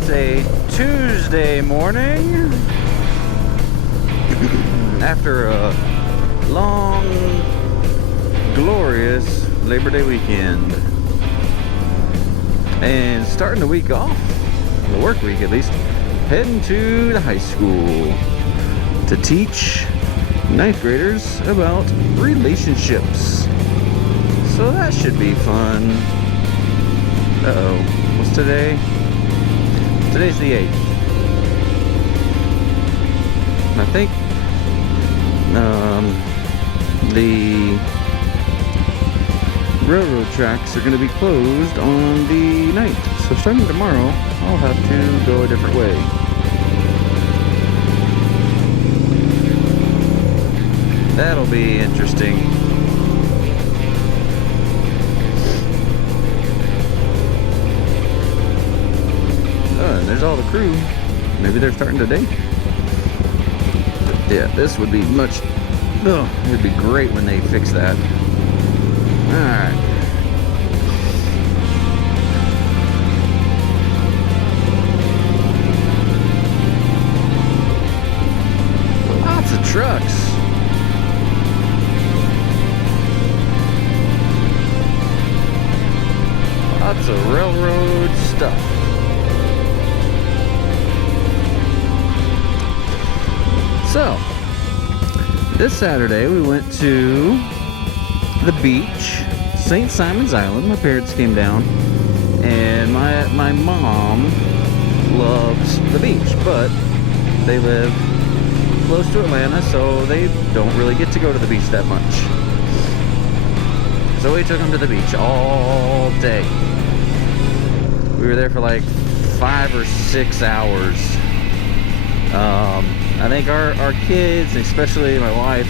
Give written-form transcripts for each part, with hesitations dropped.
It's a Tuesday morning after a long, glorious Labor Day weekend. And starting the week off, the work week at least, heading to the high school to teach ninth graders about relationships. So that should be fun. Uh-oh. What's today? Today's the 8th. I think the railroad tracks are going to be closed on the 9th. So starting tomorrow, I'll have to go a different way. That'll be interesting. Oh, and there's all the crew. Maybe they're starting today. But yeah, this would be much... Oh, it'd be great when they fix that. Alright. Lots of trucks. Lots of railroad stuff. So, this Saturday we went to the beach, St. Simon's Island. My parents came down, and my mom loves the beach, but they live close to Atlanta, so they don't really get to go to the beach that much. So we took them to the beach all day. We were there for like 5 or 6 hours. I think our kids, especially my wife,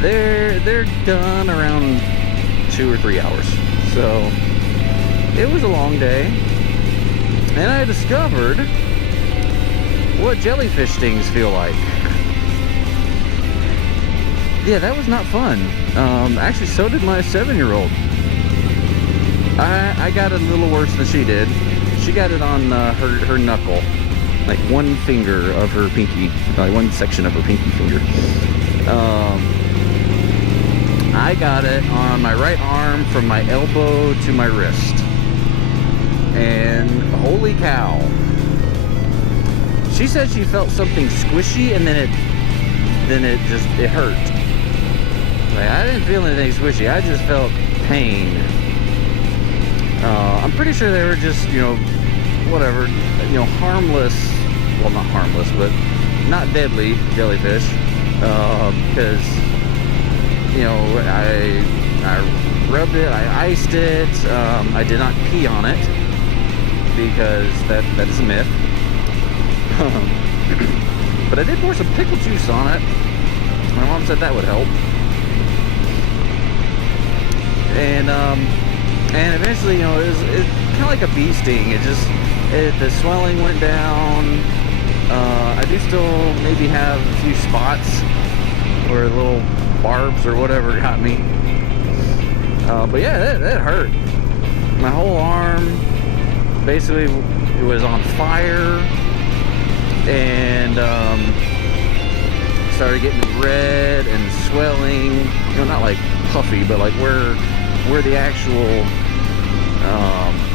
they're done around 2 or 3 hours. So it was a long day, and I discovered what jellyfish stings feel like. Yeah, that was not fun. Actually, so did my 7-year-old. I got it a little worse than she did. She got it on her knuckle, like one finger of her pinky, like one section of her pinky finger. I got it on my right arm from my elbow to my wrist. And holy cow. She said she felt something squishy, and then it hurt. Like, I didn't feel anything squishy, I just felt pain. I'm pretty sure they were just, whatever, harmless, well, not harmless, but not deadly jellyfish, because, I rubbed it, I iced it, I did not pee on it, because that is a myth, but I did pour some pickle juice on it. My mom said that would help, and eventually, it was kind of like a bee sting. The swelling went down. I do still maybe have a few spots where little barbs or whatever got me. But yeah, that hurt. My whole arm basically was on fire, and started getting red and swelling. Not like puffy, but like where the actual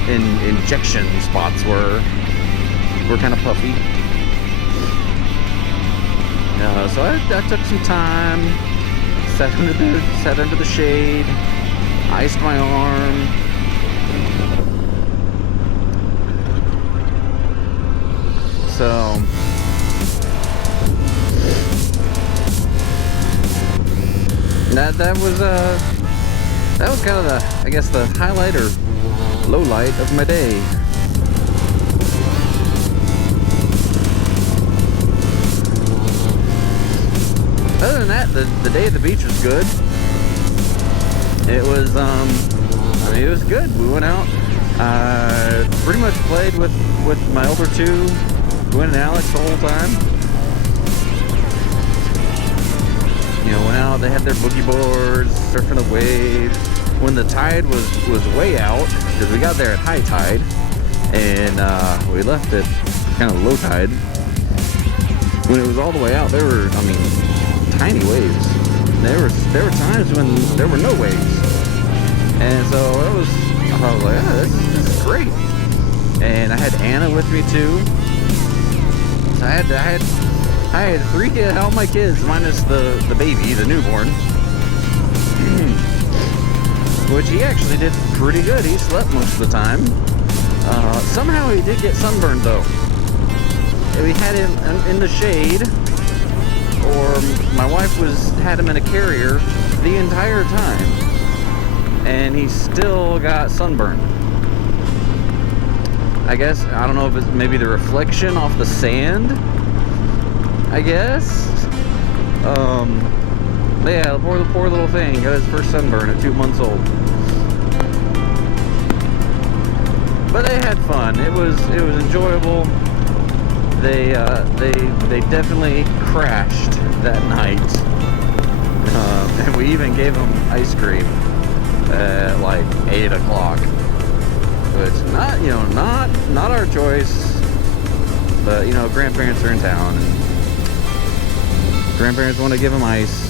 injection spots were kind of puffy. So I took some time, sat under the shade, iced my arm. So that was kind of the highlight or low light of my day. Other than that, the day at the beach was good. It was, it was good. We went out, pretty much played with my older two, Gwen and Alex, the whole time. Went out, they had their boogie boards, surfing the waves. When the tide was way out, because we got there at high tide, and we left at kind of low tide. When it was all the way out, there were, I mean, tiny waves. There were times when there were no waves, and so I was like, oh, this is great. And I had Anna with me too. So I had 3 kids, all my kids minus the baby, the newborn, which he actually did pretty good. He slept most of the time. Somehow he did get sunburned though. We had him in the shade, or my wife had him in a carrier the entire time, and he still got sunburned. I guess, I don't know if it's maybe the reflection off the sand, I guess. But yeah, the poor little thing got his first sunburn at 2 months old. But they had fun. It was enjoyable. They definitely crashed that night, and we even gave them ice cream at like 8 o'clock. Which not our choice, but grandparents are in town, and grandparents want to give them ice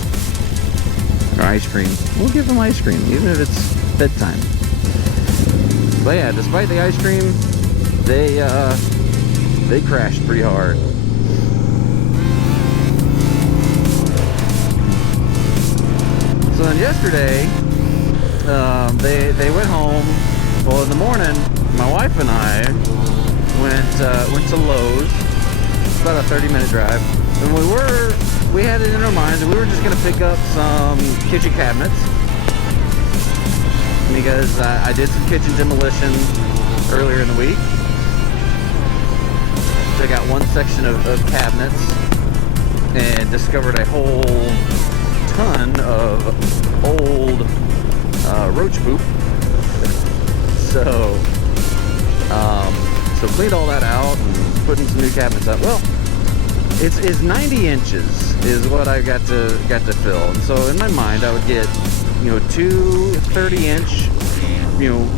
or ice cream. We'll give them ice cream, even if it's bedtime. But yeah, despite the ice cream, they crashed pretty hard. So then yesterday, they went home. Well, in the morning, my wife and I went to Lowe's. It's about a 30-minute drive, and we had it in our minds that we were just gonna pick up some kitchen cabinets, because I did some kitchen demolition earlier in the week. So I got one section of cabinets and discovered a whole ton of old roach poop. So cleaned all that out and putting some new cabinets up. Well, it's 90 inches is what I got to fill. And so in my mind, I would get 2 30-inch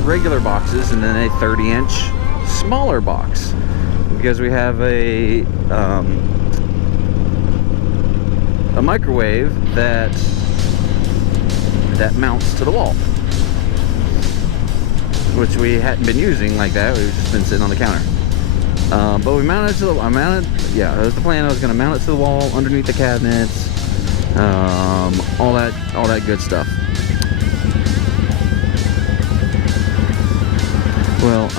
regular boxes, and then a 30-inch smaller box, because we have a microwave that mounts to the wall, which we hadn't been using like that. We've just been sitting on the counter. But we mounted it that was the plan. I was going to mount it to the wall underneath the cabinets, all that good stuff. Well,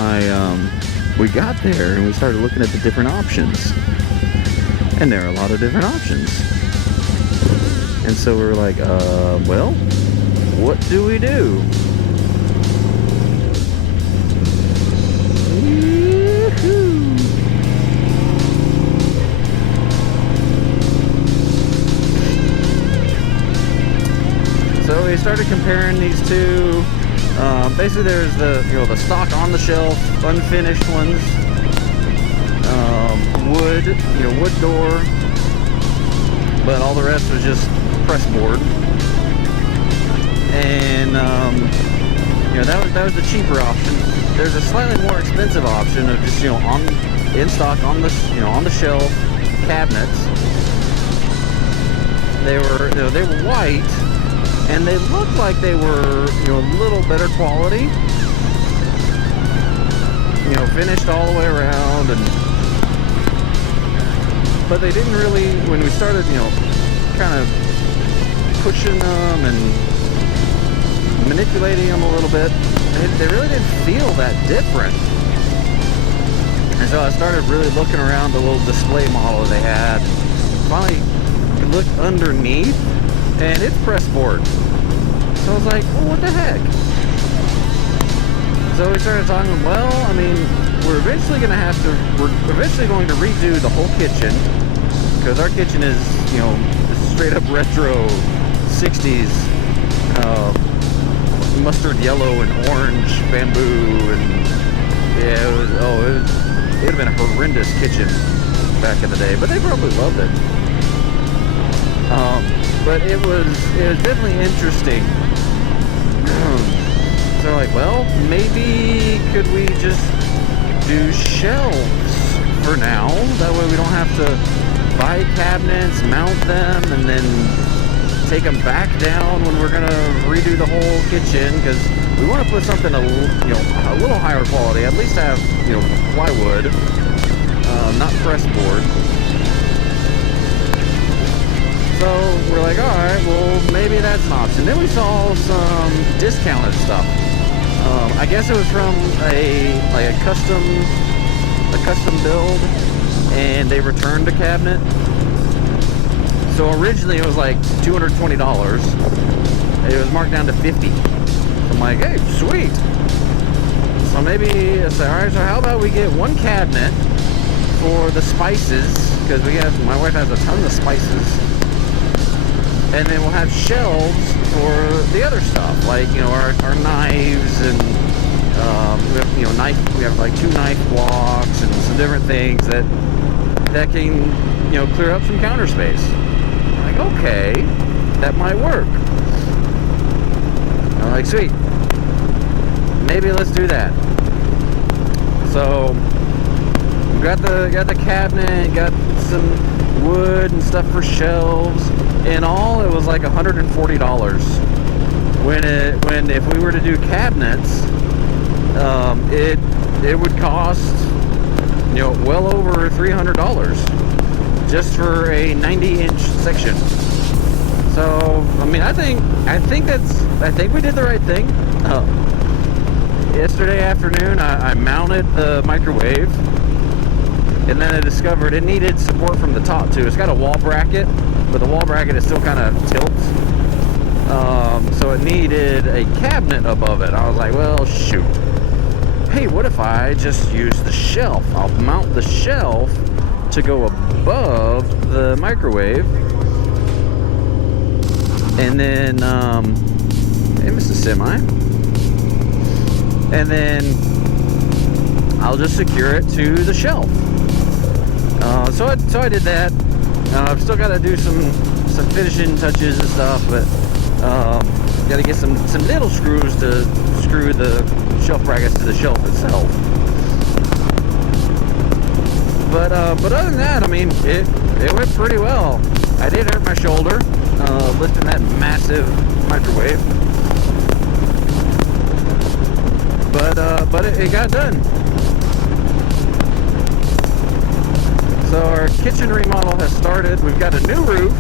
we got there and we started looking at the different options, and there are a lot of different options. And so we were like, well, what do we do? So we started comparing these two. Basically, there's the stock on the shelf, unfinished ones, wood door, but all the rest was just press board. And that was the cheaper option. There's a slightly more expensive option of just in stock on the shelf cabinets. They were white, and they looked like they were a little better quality, finished all the way around, but they didn't really, when we started kind of pushing them and manipulating them a little bit, they really didn't feel that different. And so I started really looking around the little display model they had. Finally could look underneath, and it's press board. So I was like, well, what the heck? So we started talking, well, I mean, we're eventually going to redo the whole kitchen, because our kitchen is, straight up retro 60s, mustard yellow and orange bamboo, and yeah, it would have been a horrendous kitchen back in the day, but they probably loved it. But it was definitely interesting. So like, well, maybe could we just do shelves for now. That way we don't have to buy cabinets, mount them, and then take them back down when we're gonna redo the whole kitchen, because we want to put something a little higher quality. At least have plywood, not press board. So we're like, all right, well maybe that's an option. Then we saw some discounted stuff. I guess it was from a custom build, and they returned a cabinet. So originally it was like $220. It was marked down to $50. I'm like, hey, sweet. So maybe I said, all right, so how about we get one cabinet for the spices, because my wife has a ton of spices, and then we'll have shelves for the other stuff, like our knives, and we have like 2 knife blocks and some different things that can clear up some counter space. I'm like, okay, that might work. I'm like, sweet, maybe let's do that. So got the cabinet, got some wood and stuff for shelves. In all, it was like $140. When if we were to do cabinets, it would cost well over $300 just for a 90-inch section. So I mean, I think we did the right thing. Yesterday afternoon, I mounted the microwave, and then I discovered it needed support from the top too. It's got a wall bracket, but the wall bracket is still kind of tilts. So it needed a cabinet above it. I was like, well, shoot. Hey, what if I just use the shelf? I'll mount the shelf to go above the microwave. And then, hey, Mr. Semi. And then I'll just secure it to the shelf. So I did that. I've still got to do some finishing touches and stuff, but got to get some little screws to screw the shelf brackets to the shelf itself. But other than that, I mean, it went pretty well. I did hurt my shoulder lifting that massive microwave, but it got done. So our kitchen remodel has started. We've got a new roof.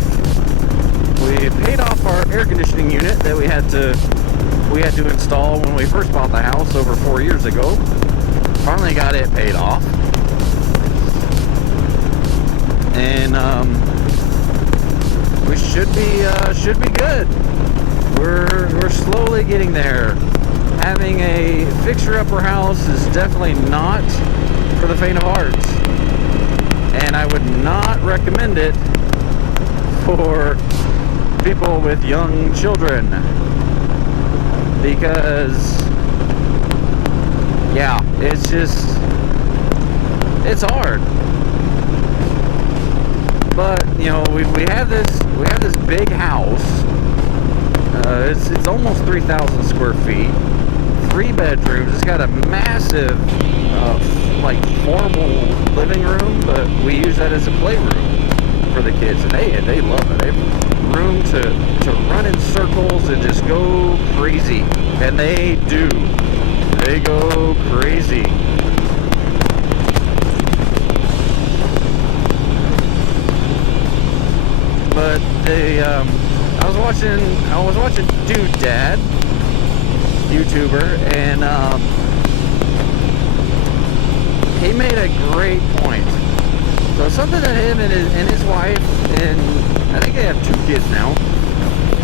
We paid off our air conditioning unit that we had to install when we first bought the house over 4 years ago. Finally got it paid off. And we should be good. We're slowly getting there. Having a fixer-upper house is definitely not for the faint of heart. And I would not recommend it for people with young children, because yeah, it's hard. But we have this big house. It's almost 3,000 square feet, 3 bedrooms. It's got a massive formal living room, but we use that as a playroom for the kids, and they love it. They have room to run in circles and just go crazy, and they do. They go crazy. But I was watching Dude Dad, YouTuber, and he made a great point. So something that him and his wife, and I think they have 2 kids now,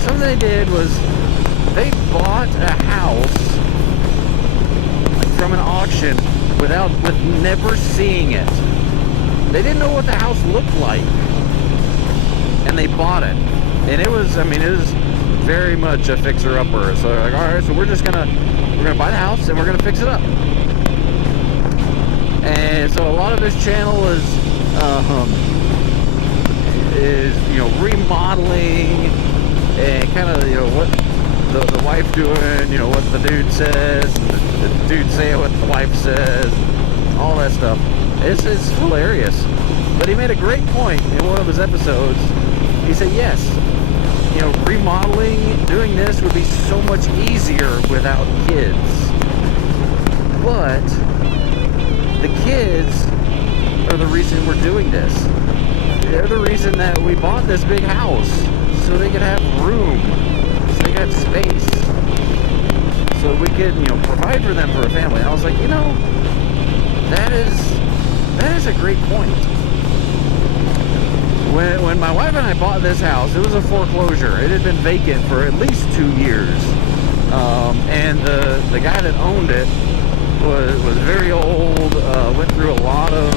something they did was they bought a house from an auction with never seeing it. They didn't know what the house looked like, and they bought it. And it was very much a fixer-upper. So they're like, all right, so we're gonna buy the house and we're gonna fix it up. And so a lot of his channel is remodeling and kind of what the wife doing, what the dude says, and the dude saying what the wife says, all that stuff. It's hilarious. But he made a great point in one of his episodes. He said, yes, you know, remodeling, doing this would be so much easier without kids. But the kids are the reason we're doing this. They're the reason that we bought this big house, so they could have room, so they could have space, so we could, you know, provide for them for a family. And I was like, you know, that is a great point. When my wife and I bought this house, it was a foreclosure. It had been vacant for at least 2 years, and the guy that owned it was very old. Went through a lot of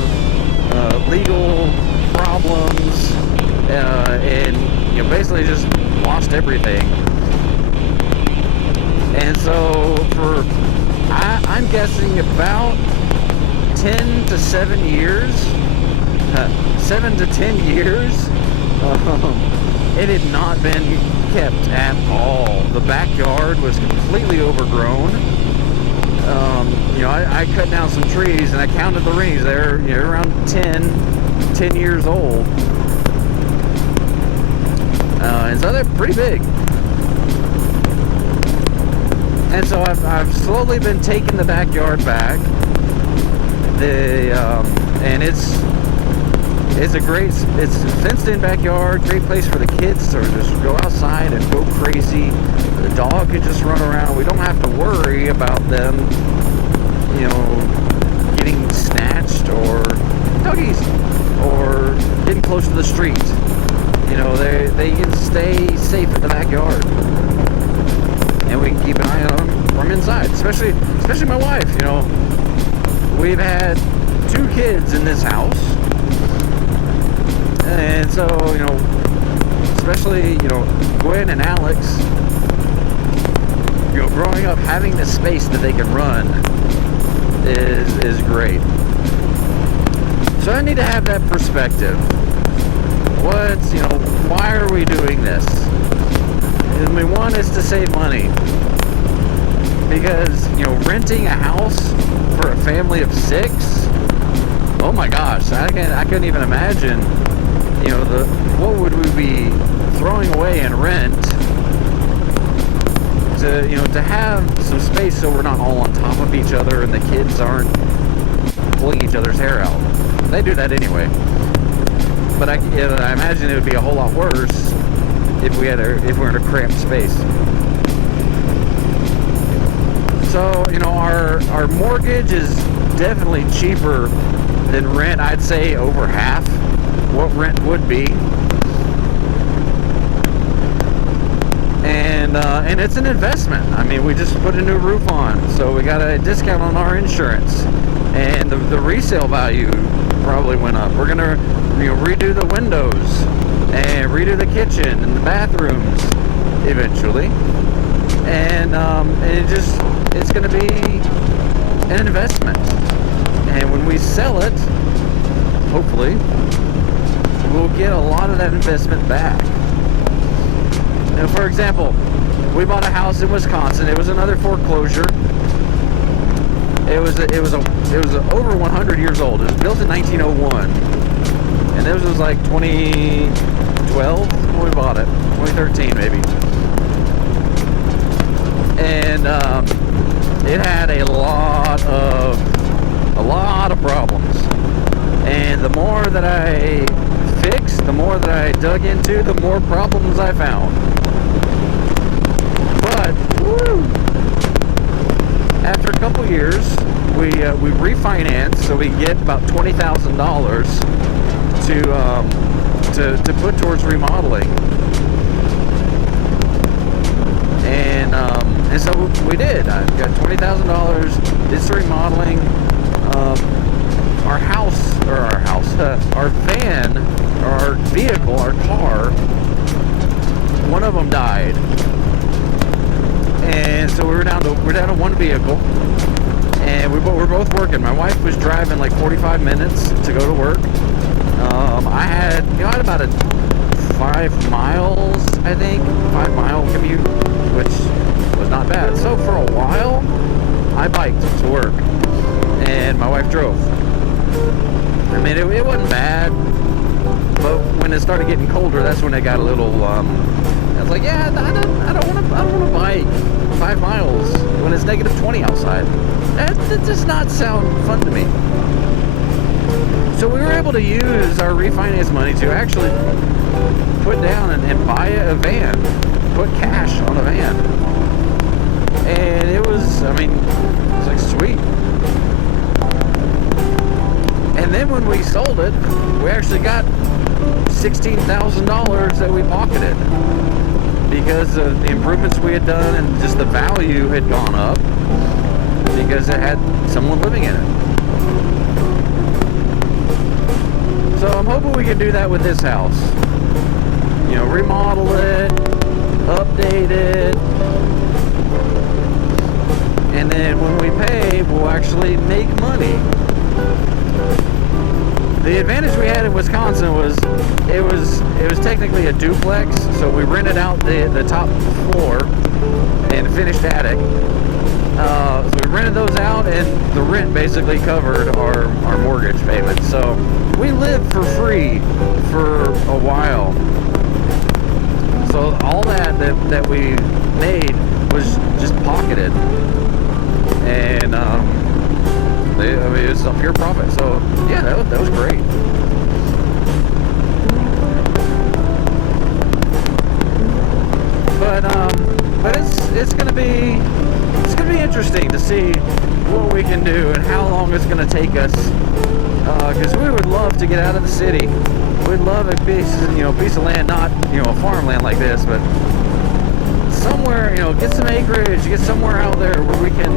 legal problems, and you know, basically just lost everything. And so I'm guessing about 10 to 7 years, 7 to 10 years, it had not been kept at all. The backyard was completely overgrown. You know, I cut down some trees and I counted the rings. They're, you know, around 10 years old. And so they're pretty big. And so I've slowly been taking the backyard back. And it's a fenced-in backyard, great place for the kids to just go outside and go crazy. The dog can just run around. We don't have to worry about them, you know, getting snatched or doggies or getting close to the street. You know, they can stay safe in the backyard, and we can keep an eye on them from inside. Especially my wife. You know, we've had 2 kids in this house. And so, you know, especially, you know, Gwen and Alex, you know, growing up, having this space that they can run is great. So I need to have that perspective. You know, why are we doing this? I mean, one is to save money. Because, you know, renting a house for a family of 6, oh my gosh, I couldn't even imagine. You know, what would we be throwing away in rent to, you know, to have some space so we're not all on top of each other and the kids aren't pulling each other's hair out. They do that anyway. But I imagine it would be a whole lot worse if we were in a cramped space. So, you know, our mortgage is definitely cheaper than rent. I'd say over half what rent would be, and it's an investment. I mean, we just put a new roof on, so we got a discount on our insurance, and the resale value probably went up. We're gonna, you know, redo the windows and redo the kitchen and the bathrooms eventually, and it's gonna be an investment, and when we sell it, hopefully, we'll get a lot of that investment back. Now, for example, we bought a house in Wisconsin. It was another foreclosure. It was over 100 years old. It was built in 1901, and this was like 2012 when we bought it, 2013 maybe. And it had a lot of problems. And the more that I fixed, the more that I dug into, the more problems I found. But after a couple years, we refinanced, so we get about $20,000 to put towards remodeling. And so we did. I got $20,000, did some remodeling. Our van, or our vehicle, our car, one of them died. And so we're down to one vehicle, and we're both working. My wife was driving like 45 minutes to go to work. I had about a 5 miles, I think, 5-mile commute, which was not bad. So for a while, I biked to work, and my wife drove. I mean, it wasn't bad, but when it started getting colder, that's when it got a little. I was like, yeah, I don't want to bike 5 miles when it's negative 20 outside. That does not sound fun to me. So we were able to use our refinance money to actually put down and buy a van, put cash on a van, and it was, I mean, it was like sweet. And then when we sold it, we actually got $16,000 that we pocketed because of the improvements we had done, and just the value had gone up because it had someone living in it. So I'm hoping we can do that with this house. You know, remodel it, update it, and then when we pay, we'll actually make money. The advantage we had in Wisconsin was it was technically a duplex, so we rented out the top floor and finished attic. So we rented those out, and the rent basically covered our mortgage payment. So we lived for free for a while. So all that we made was just pocketed, and it was a pure profit. So yeah, that was great. But it's gonna be interesting to see what we can do and how long it's gonna take us. Because we would love to get out of the city. We'd love a piece of land, not a farmland like this, but somewhere, get some acreage, get somewhere out there where we can,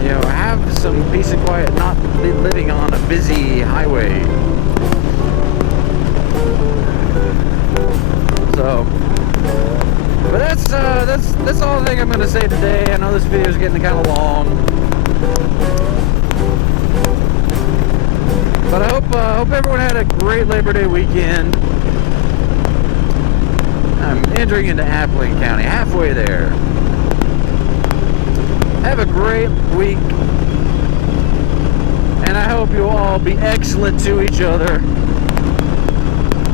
have some peace and quiet, not living on a busy highway. So, but that's all I think I'm going to say today. I know this video is getting kind of long, but I hope everyone had a great Labor Day weekend. I'm entering into Appling County, halfway there. Have a great week, and I hope you all be excellent to each other.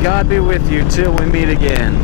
God be with you till we meet again.